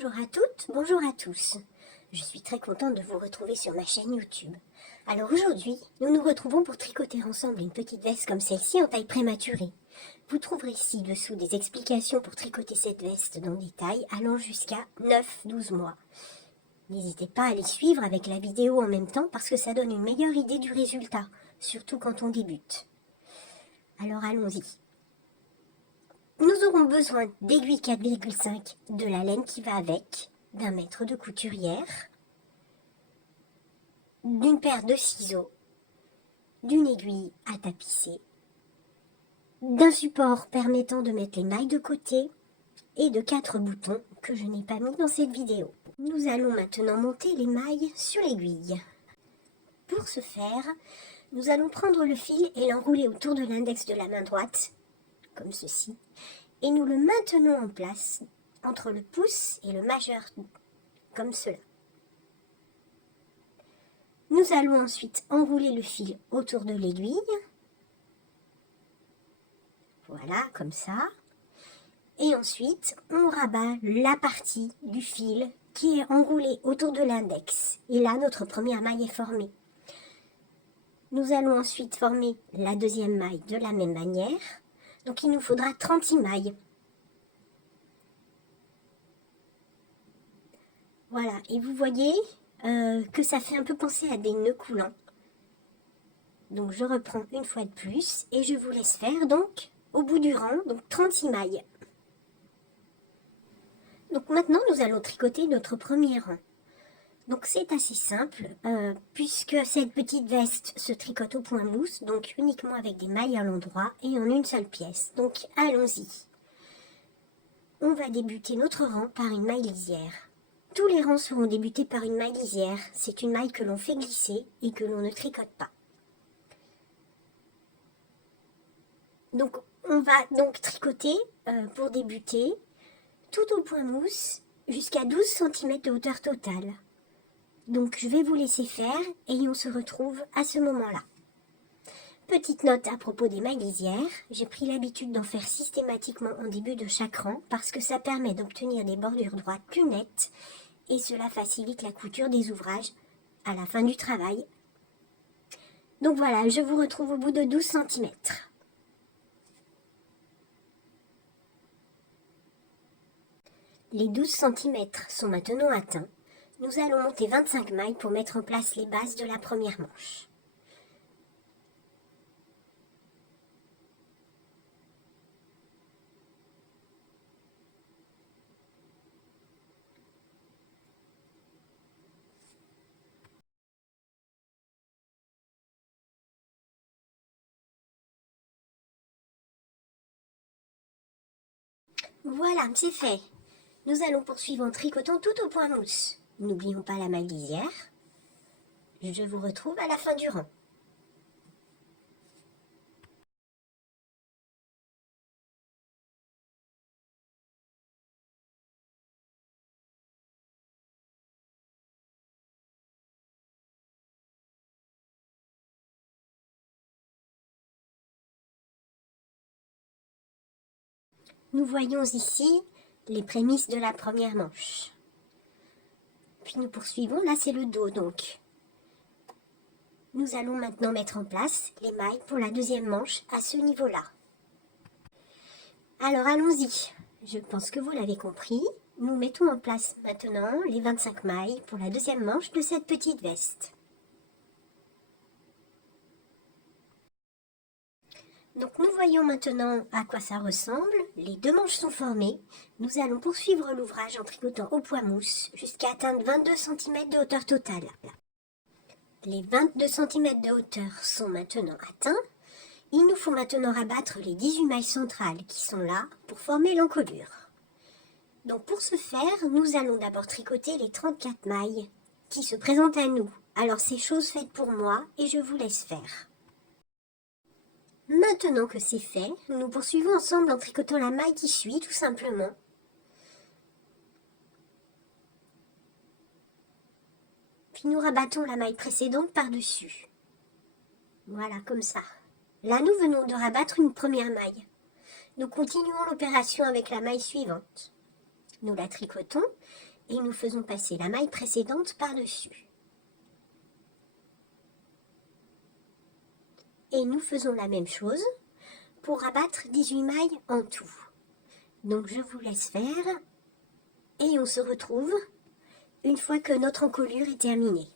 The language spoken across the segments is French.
Bonjour à toutes, bonjour à tous. Je suis très contente de vous retrouver sur ma chaîne YouTube. Alors aujourd'hui, nous nous retrouvons pour tricoter ensemble une petite veste comme celle-ci en taille prématurée. Vous trouverez ci-dessous des explications pour tricoter cette veste dans des tailles allant jusqu'à 9-12 mois. N'hésitez pas à les suivre avec la vidéo en même temps parce que ça donne une meilleure idée du résultat, surtout quand on débute. Alors allons-y. Nous aurons besoin d'aiguilles 4,5, de la laine qui va avec, d'un mètre de couturière, d'une paire de ciseaux, d'une aiguille à tapisser, d'un support permettant de mettre les mailles de côté et de 4 boutons que je n'ai pas mis dans cette vidéo. Nous allons maintenant monter les mailles sur l'aiguille. Pour ce faire, nous allons prendre le fil et l'enrouler autour de l'index de la main droite, comme ceci, et nous le maintenons en place entre le pouce et le majeur, comme cela. Nous allons ensuite enrouler le fil autour de l'aiguille, voilà, comme ça, et ensuite on rabat la partie du fil qui est enroulée autour de l'index, et là notre première maille est formée. Nous allons ensuite former la deuxième maille de la même manière, donc il nous faudra 36 mailles. Voilà, et vous voyez que ça fait un peu penser à des nœuds coulants. Donc je reprends une fois de plus et je vous laisse faire donc au bout du rang, donc 36 mailles. Donc maintenant nous allons tricoter notre premier rang. Donc c'est assez simple puisque cette petite veste se tricote au point mousse, donc uniquement avec des mailles à l'endroit et en une seule pièce. Donc allons-y. On va débuter notre rang par une maille lisière. Tous les rangs seront débutés par une maille lisière. C'est une maille que l'on fait glisser et que l'on ne tricote pas. Donc on va donc tricoter pour débuter tout au point mousse jusqu'à 12 cm de hauteur totale. Donc je vais vous laisser faire et on se retrouve à ce moment-là. Petite note à propos des mailles lisières, j'ai pris l'habitude d'en faire systématiquement en début de chaque rang parce que ça permet d'obtenir des bordures droites plus nettes et cela facilite la couture des ouvrages à la fin du travail. Donc voilà, je vous retrouve au bout de 12 cm. Les 12 cm sont maintenant atteints. Nous allons monter 25 mailles pour mettre en place les bases de la première manche. Voilà, c'est fait. Nous allons poursuivre en tricotant tout au point mousse. N'oublions pas la maille lisière. Je vous retrouve à la fin du rang. Nous voyons ici les prémices de la première manche. Puis nous poursuivons, là c'est le dos donc. Nous allons maintenant mettre en place les mailles pour la deuxième manche à ce niveau-là. Alors allons-y, je pense que vous l'avez compris. Nous mettons en place maintenant les 25 mailles pour la deuxième manche de cette petite veste. Donc nous voyons maintenant à quoi ça ressemble. Les deux manches sont formées. Nous allons poursuivre l'ouvrage en tricotant au point mousse jusqu'à atteindre 22 cm de hauteur totale. Les 22 cm de hauteur sont maintenant atteints. Il nous faut maintenant rabattre les 18 mailles centrales qui sont là pour former l'encolure. Donc pour ce faire, nous allons d'abord tricoter les 34 mailles qui se présentent à nous. Alors c'est chose faite pour moi et je vous laisse faire. Maintenant que c'est fait, nous poursuivons ensemble en tricotant la maille qui suit tout simplement. Puis nous rabattons la maille précédente par-dessus. Voilà, comme ça. Là, nous venons de rabattre une première maille. Nous continuons l'opération avec la maille suivante. Nous la tricotons et nous faisons passer la maille précédente par-dessus. Et nous faisons la même chose pour abattre 18 mailles en tout. Donc je vous laisse faire et on se retrouve une fois que notre encolure est terminée.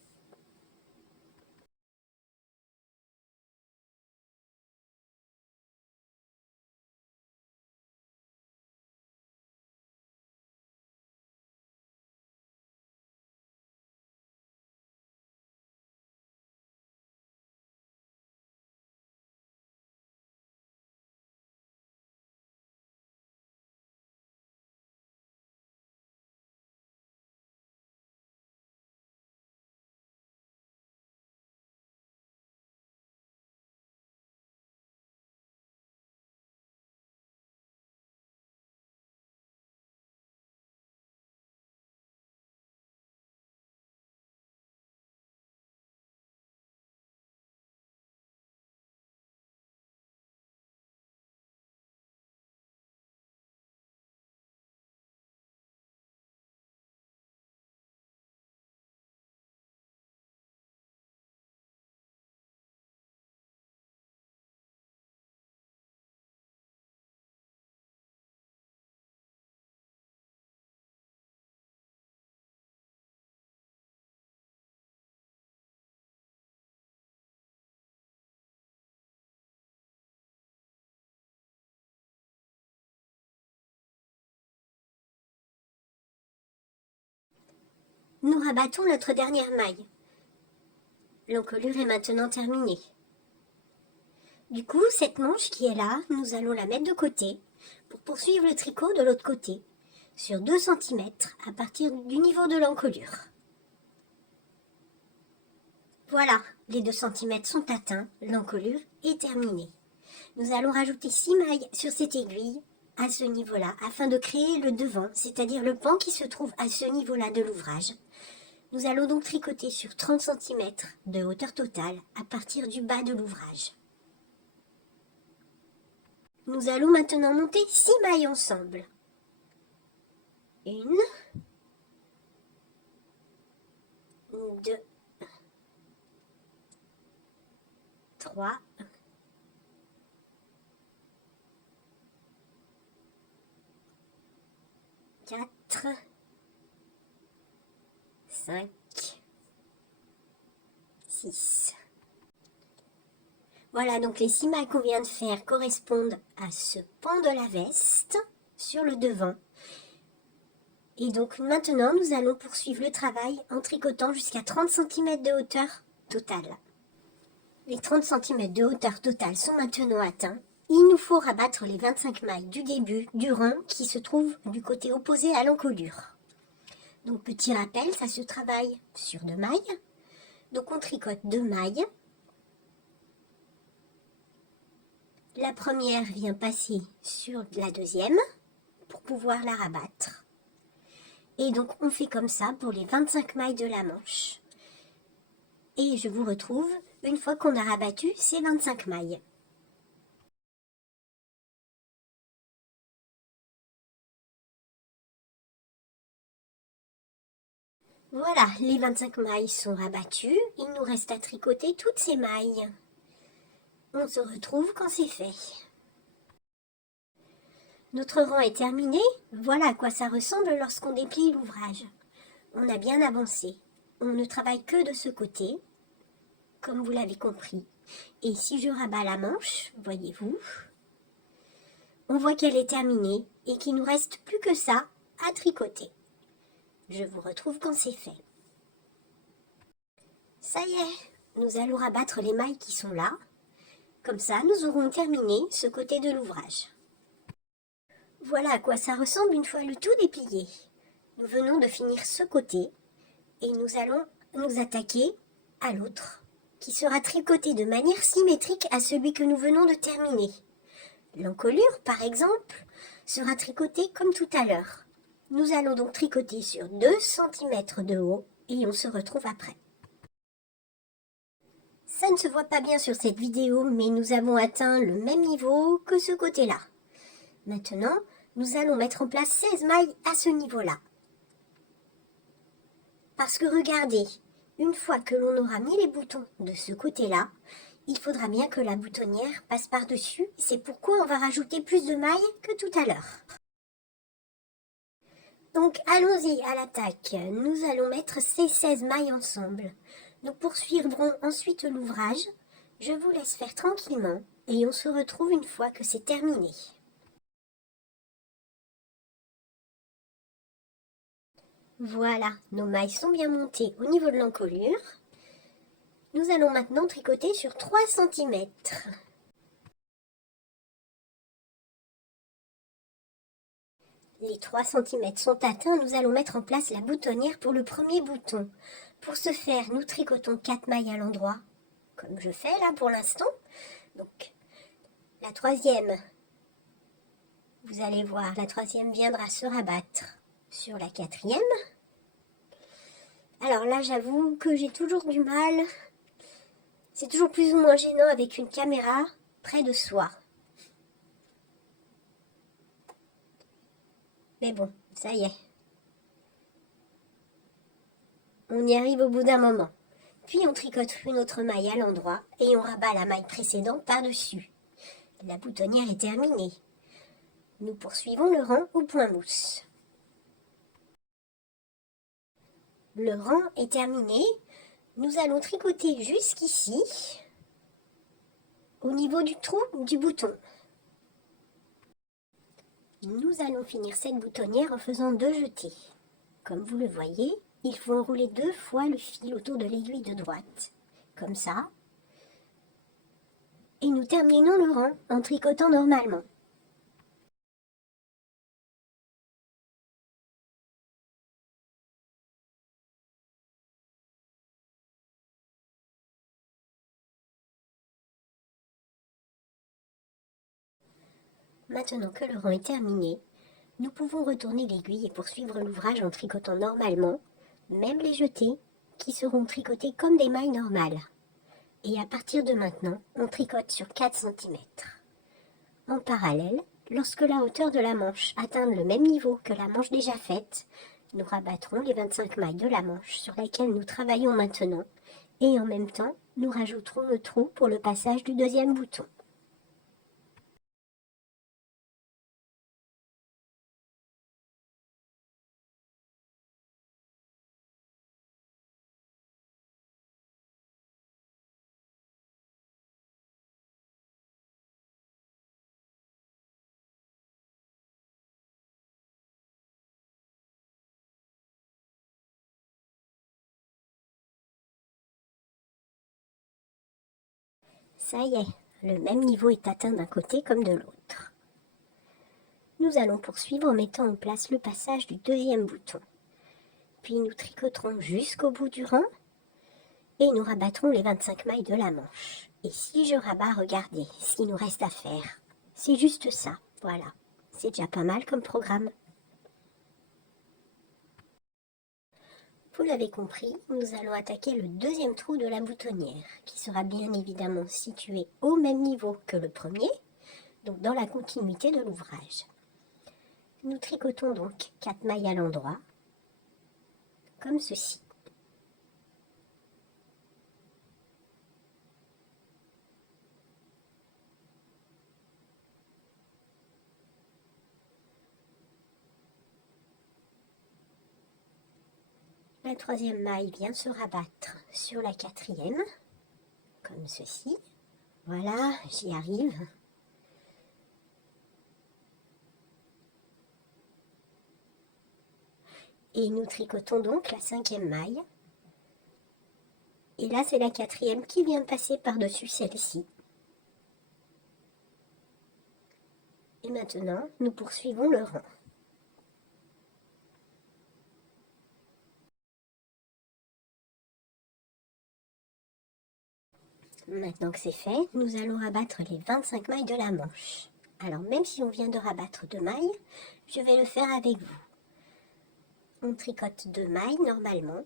Nous rabattons notre dernière maille. L'encolure est maintenant terminée. Du coup, cette manche qui est là, nous allons la mettre de côté pour poursuivre le tricot de l'autre côté, sur 2 cm à partir du niveau de l'encolure. Voilà, les 2 cm sont atteints, l'encolure est terminée. Nous allons rajouter 6 mailles sur cette aiguille à ce niveau-là, afin de créer le devant, c'est-à-dire le pan qui se trouve à ce niveau-là de l'ouvrage. Nous allons donc tricoter sur 30 cm de hauteur totale à partir du bas de l'ouvrage. Nous allons maintenant monter 6 mailles ensemble. 1, 2, 3, 4, 5, 6. Voilà, donc les 6 mailles qu'on vient de faire correspondent à ce pan de la veste sur le devant. Et donc maintenant, nous allons poursuivre le travail en tricotant jusqu'à 30 cm de hauteur totale. Les 30 cm de hauteur totale sont maintenant atteints. Il nous faut rabattre les 25 mailles du début du rang qui se trouve du côté opposé à l'encolure. Donc petit rappel, ça se travaille sur 2 mailles. Donc on tricote 2 mailles. La première vient passer sur la deuxième pour pouvoir la rabattre. Et donc on fait comme ça pour les 25 mailles de la manche. Et je vous retrouve une fois qu'on a rabattu ces 25 mailles. Voilà, les 25 mailles sont rabattues. Il nous reste à tricoter toutes ces mailles. On se retrouve quand c'est fait. Notre rang est terminé. Voilà à quoi ça ressemble lorsqu'on déplie l'ouvrage. On a bien avancé. On ne travaille que de ce côté, comme vous l'avez compris. Et si je rabats la manche, voyez-vous, on voit qu'elle est terminée et qu'il ne nous reste plus que ça à tricoter. Je vous retrouve quand c'est fait. Ça y est, nous allons rabattre les mailles qui sont là. Comme ça, nous aurons terminé ce côté de l'ouvrage. Voilà à quoi ça ressemble une fois le tout déplié. Nous venons de finir ce côté et nous allons nous attaquer à l'autre, qui sera tricoté de manière symétrique à celui que nous venons de terminer. L'encolure, par exemple, sera tricotée comme tout à l'heure. Nous allons donc tricoter sur 2 cm de haut et on se retrouve après. Ça ne se voit pas bien sur cette vidéo, mais nous avons atteint le même niveau que ce côté-là. Maintenant, nous allons mettre en place 16 mailles à ce niveau-là. Parce que regardez, une fois que l'on aura mis les boutons de ce côté-là, il faudra bien que la boutonnière passe par-dessus. C'est pourquoi on va rajouter plus de mailles que tout à l'heure. Donc allons-y à l'attaque. Nous allons mettre ces 16 mailles ensemble. Nous poursuivrons ensuite l'ouvrage. Je vous laisse faire tranquillement et on se retrouve une fois que c'est terminé. Voilà, nos mailles sont bien montées au niveau de l'encolure. Nous allons maintenant tricoter sur 3 cm. Les 3 cm sont atteints, nous allons mettre en place la boutonnière pour le premier bouton. Pour ce faire, nous tricotons 4 mailles à l'endroit, comme je fais là pour l'instant. Donc, la troisième, vous allez voir, la troisième viendra se rabattre sur la quatrième. Alors là, j'avoue que j'ai toujours du mal. C'est toujours plus ou moins gênant avec une caméra près de soi. Mais bon, ça y est. On y arrive au bout d'un moment. Puis on tricote une autre maille à l'endroit et on rabat la maille précédente par-dessus. La boutonnière est terminée. Nous poursuivons le rang au point mousse. Le rang est terminé. Nous allons tricoter jusqu'ici, au niveau du trou du bouton. Nous allons finir cette boutonnière en faisant 2 jetés. Comme vous le voyez, il faut enrouler 2 fois le fil autour de l'aiguille de droite, comme ça. Et nous terminons le rang en tricotant normalement. Maintenant que le rang est terminé, nous pouvons retourner l'aiguille et poursuivre l'ouvrage en tricotant normalement, même les jetés, qui seront tricotés comme des mailles normales. Et à partir de maintenant, on tricote sur 4 cm. En parallèle, lorsque la hauteur de la manche atteint le même niveau que la manche déjà faite, nous rabattrons les 25 mailles de la manche sur laquelle nous travaillons maintenant, et en même temps, nous rajouterons le trou pour le passage du deuxième bouton. Ça y est, le même niveau est atteint d'un côté comme de l'autre. Nous allons poursuivre en mettant en place le passage du deuxième bouton. Puis nous tricoterons jusqu'au bout du rang et nous rabattrons les 25 mailles de la manche. Et si je rabats, regardez ce qu'il nous reste à faire. C'est juste ça, voilà. C'est déjà pas mal comme programme. Vous l'avez compris, nous allons attaquer le deuxième trou de la boutonnière, qui sera bien évidemment situé au même niveau que le premier, donc dans la continuité de l'ouvrage. Nous tricotons donc 4 mailles à l'endroit, comme ceci. La troisième maille vient se rabattre sur la quatrième, comme ceci. Voilà, j'y arrive. Et nous tricotons donc la cinquième maille. Et là, c'est la quatrième qui vient de passer par-dessus celle-ci. Et maintenant, nous poursuivons le rang. Maintenant que c'est fait, nous allons rabattre les 25 mailles de la manche. Alors même si on vient de rabattre 2 mailles, je vais le faire avec vous. On tricote 2 mailles normalement.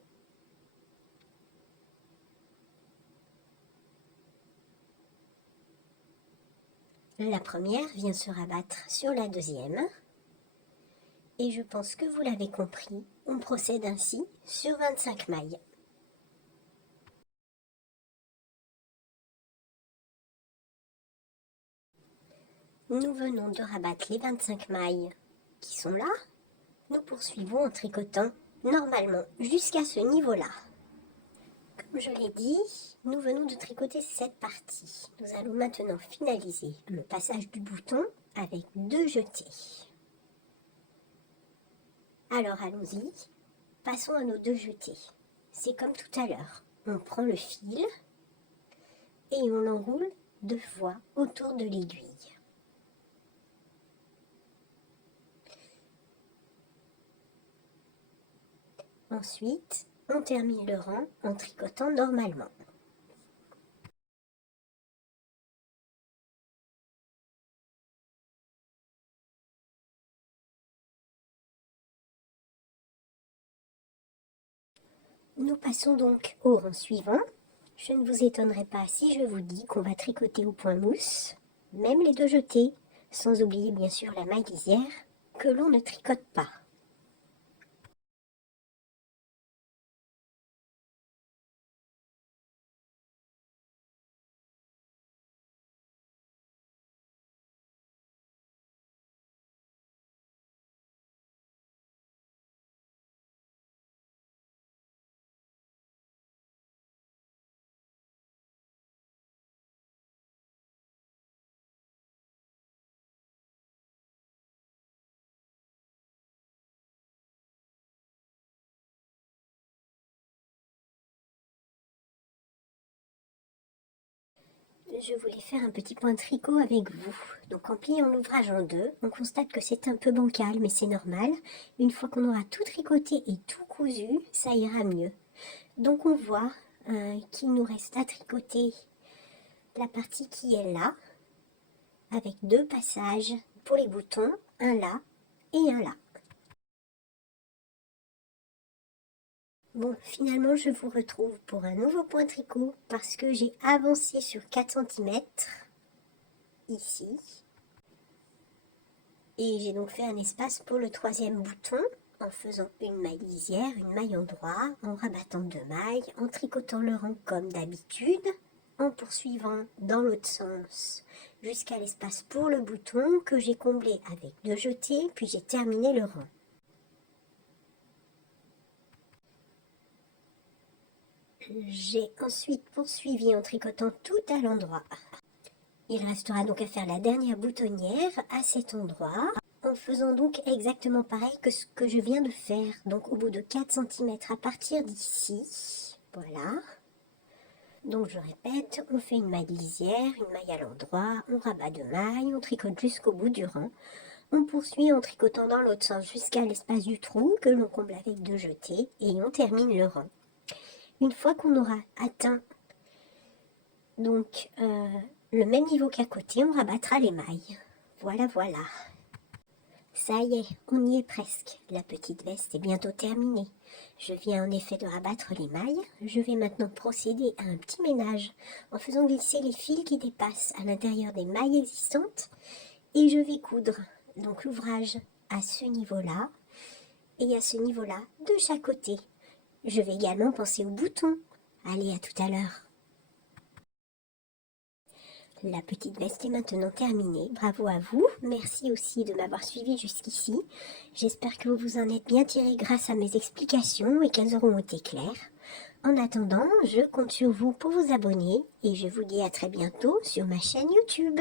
La première vient se rabattre sur la deuxième. Et je pense que vous l'avez compris, on procède ainsi sur 25 mailles. Nous venons de rabattre les 25 mailles qui sont là. Nous poursuivons en tricotant normalement jusqu'à ce niveau-là. Comme je l'ai dit, nous venons de tricoter cette partie. Nous allons maintenant finaliser le passage du bouton avec 2 jetés. Alors allons-y, passons à nos 2 jetés. C'est comme tout à l'heure, on prend le fil et on l'enroule 2 fois autour de l'aiguille. Ensuite, on termine le rang en tricotant normalement. Nous passons donc au rang suivant. Je ne vous étonnerai pas si je vous dis qu'on va tricoter au point mousse, même les 2 jetés, sans oublier bien sûr la maille lisière que l'on ne tricote pas. Je voulais faire un petit point tricot avec vous. Donc en pliant l'ouvrage en 2, on constate que c'est un peu bancal, mais c'est normal. Une fois qu'on aura tout tricoté et tout cousu, ça ira mieux. Donc on voit qu'il nous reste à tricoter la partie qui est là, avec 2 passages pour les boutons, un là et un là. Bon, finalement, je vous retrouve pour un nouveau point tricot parce que j'ai avancé sur 4 cm ici. Et j'ai donc fait un espace pour le 3e bouton en faisant une maille lisière, une maille en droit, en rabattant 2 mailles, en tricotant le rang comme d'habitude, en poursuivant dans l'autre sens jusqu'à l'espace pour le bouton que j'ai comblé avec 2 jetés, puis j'ai terminé le rang. J'ai ensuite poursuivi en tricotant tout à l'endroit. Il restera donc à faire la dernière boutonnière à cet endroit, en faisant donc exactement pareil que ce que je viens de faire. Donc au bout de 4 cm à partir d'ici, voilà. Donc je répète, on fait une maille lisière, une maille à l'endroit, on rabat 2 mailles, on tricote jusqu'au bout du rang. On poursuit en tricotant dans l'autre sens jusqu'à l'espace du trou que l'on comble avec 2 jetés et on termine le rang. Une fois qu'on aura atteint donc le même niveau qu'à côté, on rabattra les mailles. Voilà, voilà. Ça y est, on y est presque. La petite veste est bientôt terminée. Je viens en effet de rabattre les mailles. Je vais maintenant procéder à un petit ménage en faisant glisser les fils qui dépassent à l'intérieur des mailles existantes. Et je vais coudre donc l'ouvrage à ce niveau-là et à ce niveau-là de chaque côté. Je vais également penser aux boutons. Allez, à tout à l'heure. La petite veste est maintenant terminée. Bravo à vous. Merci aussi de m'avoir suivi jusqu'ici. J'espère que vous vous en êtes bien tirés grâce à mes explications et qu'elles auront été claires. En attendant, je compte sur vous pour vous abonner et je vous dis à très bientôt sur ma chaîne YouTube.